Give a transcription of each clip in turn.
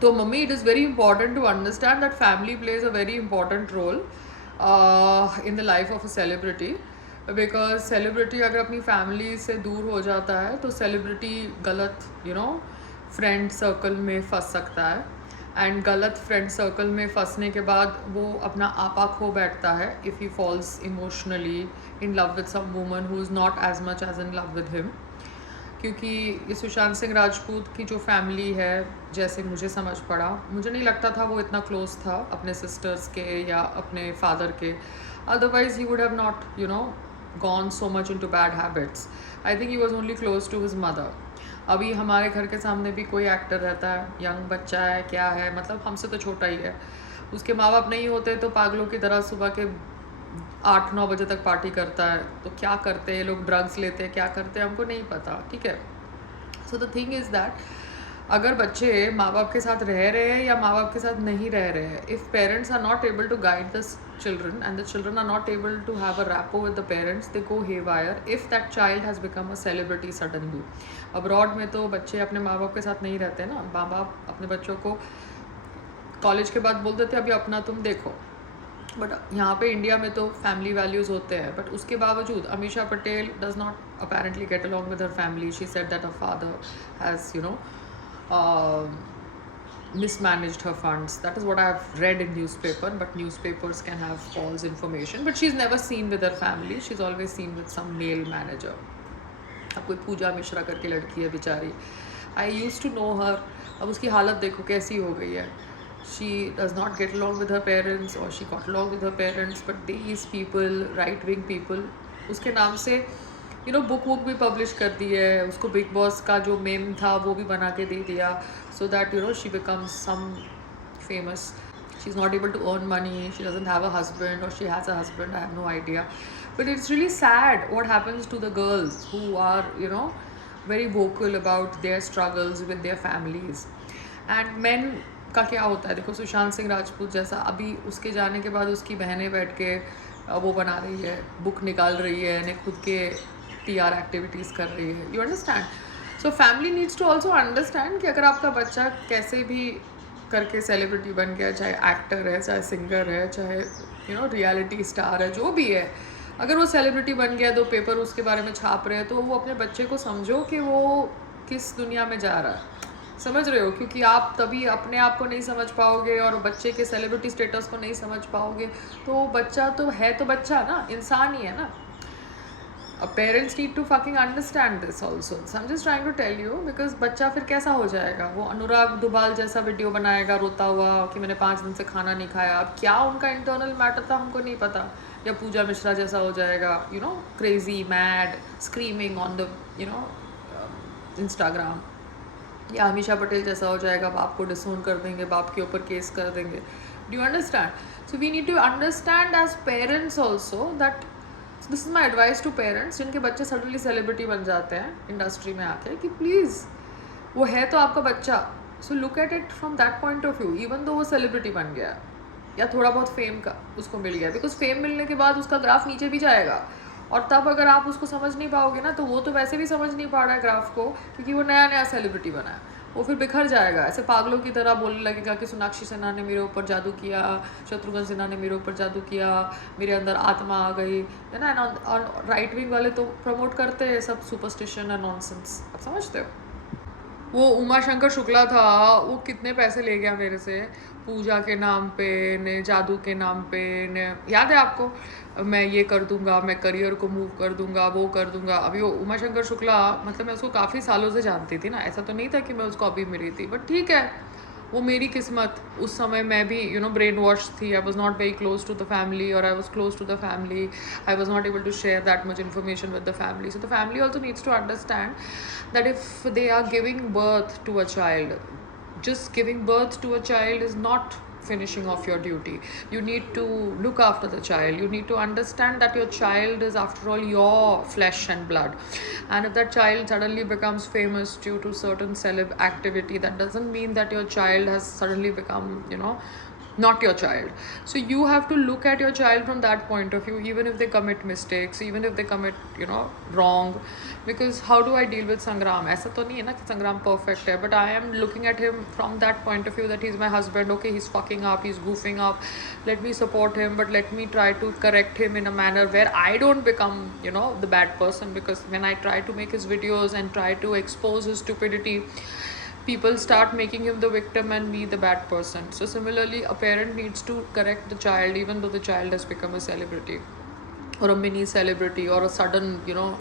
तो mummy, it is very important to understand that family plays a very important role in the life of a celebrity, because celebrity अगर अपनी family से दूर हो जाता है तो सेलिब्रिटी गलत फ्रेंड सर्कल में फंस सकता है, एंड गलत फ्रेंड सर्कल में फंसने के बाद वो अपना आपा खो बैठता है if he falls emotionally in love with some woman who is not as much as in love with him. क्योंकि ये सुशांत सिंह राजपूत की जो फैमिली है, जैसे मुझे समझ पड़ा, मुझे नहीं लगता था वो इतना क्लोज था अपने सिस्टर्स के या अपने फादर के, otherwise he would have not gone so much into bad habits. I think he was only close to his mother. अभी हमारे घर के सामने भी कोई एक्टर रहता है, यंग बच्चा है, क्या है, मतलब हमसे तो छोटा ही है, उसके माँ बाप नहीं होते तो पागलों की तरह सुबह के 8-9 बजे तक पार्टी करता है। तो क्या करते हैं लोग, ड्रग्स लेते हैं, क्या करते हैं हमको नहीं पता, ठीक है। So the thing is that अगर बच्चे माँ बाप के साथ रह रहे हैं या माँ बाप के साथ नहीं रह रहे हैं, if parents are not able to guide the children and the children are not able to have a rapport with the parents, they go haywire if that child has become a celebrity suddenly. Abroad में तो बच्चे अपने माँ बाप के साथ नहीं रहते ना, माँ बाप अपने बच्चों को कॉलेज के बाद बोल देते अभी अपना तुम देखो, बट यहाँ पे इंडिया में तो फैमिली वैल्यूज़ होते हैं, बट उसके बावजूद Amisha Patel does not apparently gate along with her family. She said that her father has mismanaged her funds. That is what I have read in newspaper, but newspapers can have false information. But she's never seen with her family. She's always seen with some male manager. अब कोई पूजा मिश्रा करके लड़की है बेचारी, I used to know her, अब उसकी हालत देखो कैसी हो गई है। She does not get along with her parents, और she got along with her parents, but these people, right wing people, उसके नाम से बुक वुक भी पब्लिश कर दी है, उसको बिग बॉस का जो मेम था वो भी बना के दे दिया, so that she becomes some famous. She's not able to earn money, she doesn't have a husband, or she has a husband, I have no idea. But it's really sad what happens to the girls who are very vocal about their struggles with their families. And men का क्या होता है, देखो सुशांत सिंह राजपूत जैसा, अभी उसके जाने के बाद उसकी बहनें बैठ के वो बना रही है, बुक निकाल रही है, ने खुद के PR एक्टिविटीज़ कर रही है, you understand. So family needs to also understand कि अगर आपका बच्चा कैसे भी करके सेलिब्रिटी बन गया, चाहे एक्टर है, चाहे सिंगर है, चाहे रियलिटी स्टार है, जो भी है, अगर वो सेलिब्रिटी बन गया तो पेपर उसके बारे में छाप रहे हैं, तो वो अपने बच्चे को समझो कि वो किस दुनिया में जा रहा है, समझ रहे हो? क्योंकि आप तभी अपने आप को नहीं समझ पाओगे और बच्चे के सेलिब्रिटी स्टेटस को नहीं समझ पाओगे, तो बच्चा तो है, तो बच्चा ना इंसान ही है ना। Parents need to fucking understand this also. I am just trying to tell you, because बच्चा फिर कैसा हो जाएगा, वो अनुराग दुबाल जैसा वीडियो बनाएगा रोता हुआ कि मैंने 5 दिन से खाना नहीं खाया। अब क्या उनका इंटरनल मैटर था हमको नहीं पता। या पूजा मिश्रा जैसा हो जाएगा, crazy mad screaming on the Instagram. या अमीषा पटेल जैसा हो जाएगा, बाप को डिसोन कर देंगे, बाप के ऊपर केस कर देंगे। Do you understand? So we need to understand as parents also that this is my advice to parents जिनके बच्चे सडनली सेलिब्रिटी बन जाते हैं इंडस्ट्री में आके, कि प्लीज़ वो है तो आपका बच्चा, so look at it from that point of view, even though वो सेलिब्रिटी बन गया या थोड़ा बहुत फेम का उसको मिल गया, बिकॉज फेम मिलने के बाद उसका ग्राफ नीचे भी जाएगा, और तब अगर आप उसको समझ नहीं पाओगे ना, तो वो तो वैसे भी समझ नहीं पा रहा है ग्राफ को, क्योंकि वो नया नया सेलिब्रिटी बना है, वो फिर बिखर जाएगा, ऐसे पागलों की तरह बोलने लगेगा कि सोनाक्षी सिन्हा ने मेरे ऊपर जादू किया, शत्रुघ्न सिन्हा ने मेरे ऊपर जादू किया, मेरे अंदर आत्मा आ गई, है ना। और राइट विंग वाले तो प्रमोट करते हैं सब सुपरस्टिशन और नॉनसेंस, आप समझते हो। वो उमा शंकर शुक्ला था, वो कितने पैसे ले गया मेरे से पूजा के नाम पे, ने जादू के नाम पे, ने याद है आपको, मैं ये कर दूंगा, मैं करियर को मूव कर दूंगा, वो कर दूंगा। अभी वो उमा शंकर शुक्ला, मतलब मैं उसको काफ़ी सालों से जानती थी ना, ऐसा तो नहीं था कि मैं उसको अभी मिली थी, बट ठीक है, वो मेरी किस्मत। उस समय मैं भी ब्रेन वॉश थी, I was not very close to the family, और I was close to the family, I was not able to share that much information with the family. So the family also needs to understand that if they are giving birth to a child, just giving birth to a child is not finishing off your duty. You need to look after the child, you need to understand that your child is after all your flesh and blood, and if that child suddenly becomes famous due to certain celeb activity, that doesn't mean that your child has suddenly become not your child. So you have to look at your child from that point of view, even if they commit mistakes, even if they commit, you know, wrong. Because how do I deal with Sangram? ऐसा तो नहीं है ना कि Sangram perfect है, but I am looking at him from that point of view that he's my husband. Okay, he's fucking up, he's goofing up, let me support him, but let me try to correct him in a manner where I don't become, you know, the bad person. Because when I try to make his videos and try to expose his stupidity, people start making him the victim and me the bad person. So similarly, a parent needs to correct the child even though the child has become a celebrity or a mini celebrity or a sudden, you know,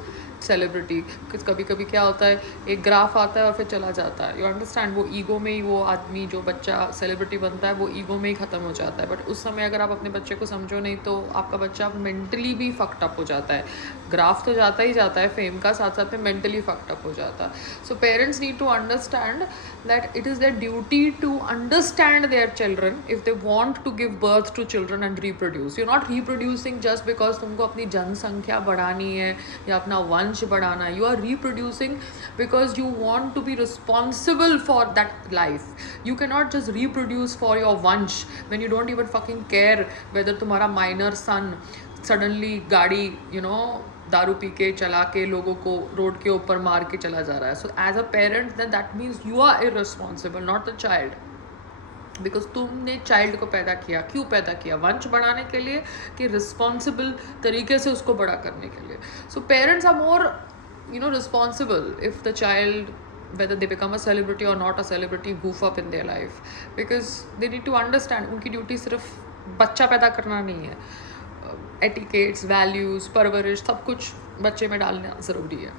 celebrity. Because कभी कभी क्या होता है, एक graph आता है और फिर चला जाता है. यू अंडरस्टैंड, वो ईगो में ही वो आदमी जो बच्चा सेलिब्रिटी बनता है वो ईगो में ही ख़त्म हो जाता है. बट उस समय अगर आप अपने बच्चे को समझो नहीं तो आपका बच्चा मेंटली भी फक्ड अप हो जाता है. ग्राफ तो जाता ही जाता है फेम का, साथ साथ में मेंटली फक्ड अप हो जाता है. So parents need to understand that it is their duty to understand their children if they want to give birth to children and reproduce. You not reproducing just because तुमको अपनी जनसंख्या बढ़ानी है या अपना वंश बढ़ाना है. You are reproducing because you want to be responsible for that life. You can not just reproduce for your वंश when you don't even fucking care whether तुम्हारा माइनर सन सडनली गाड़ी, यू नो, दारू पी के चला के लोगों को रोड के ऊपर मार के चला जा रहा है. So as a parent then that means you are irresponsible, not the child. Because तुमने चाइल्ड को पैदा किया, क्यों पैदा किया? वंश बढ़ाने के लिए कि रिस्पॉन्सिबल तरीके से उसको बड़ा करने के लिए. So parents are more, you know, responsible if the child, whether they become a celebrity or not a celebrity, goof up in their life, because they need to understand उनकी ड्यूटी सिर्फ बच्चा पैदा करना नहीं है. एटिकेट्स, वैल्यूज़, परवरिश, सब कुछ बच्चे में डालना ज़रूरी है.